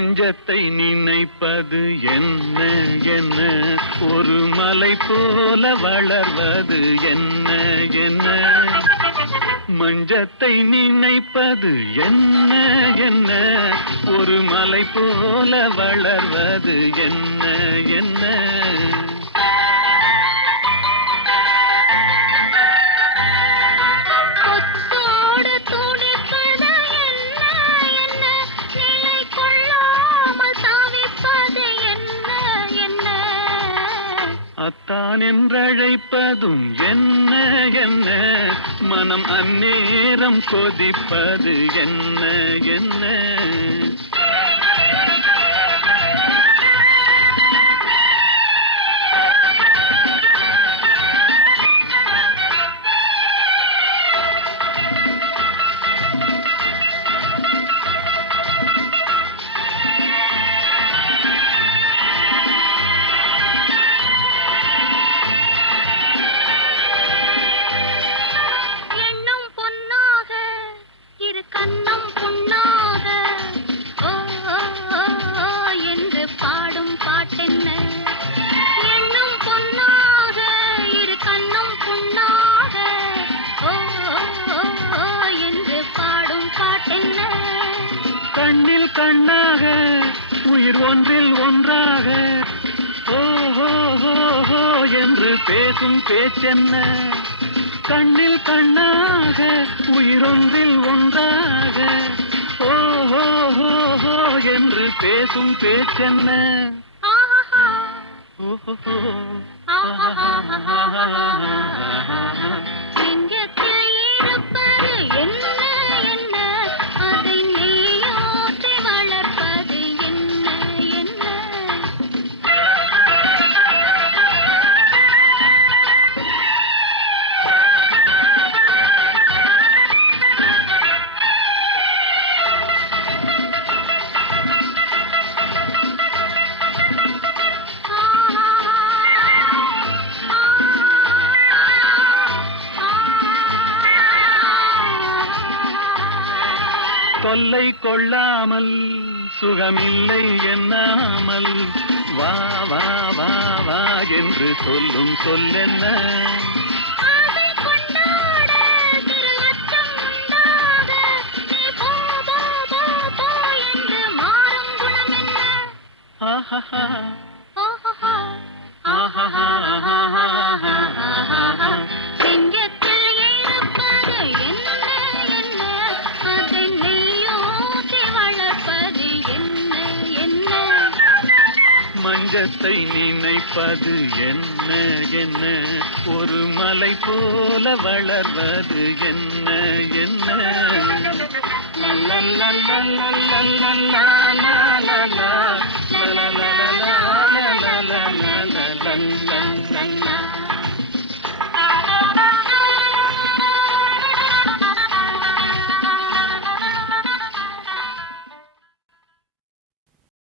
மஞ்சத்தை நினைப்பது என்ன என்ன, ஒரு மலை போல வளர்வது என்ன என்ன. மஞ்சத்தை நினைப்பது என்ன என்ன, ஒரு மலை போல வளர்வது என்ன என்ன. அத்தான் என்றழைப்பதும் என்ன என்ன, மனம் அந்நேரம் கொதிப்பது என்ன என்ன. கண்ணில் கண்ணாக உயிர் ஒன்றில் ஒன்றாக ஓஹோ ஹோ என்று பேசும் பேச்சென்ன. கண்ணில் கண்ணாக உயிர் ஒன்றில் ஒன்றாக ஓஹோ ஹோ என்று பேசும் பேச்சென்ன. ஓஹோ தொல்லை கொள்ளாமல் சுகமில்லை என்னாமல் வா வா வா வா என்று சொல்லும் சொல்லென்ன. ஆஹா மஞ்சத்தை நினைப்பது என்ன என்ன, ஒரு மலை போல வளர்வது என்ன என்ன.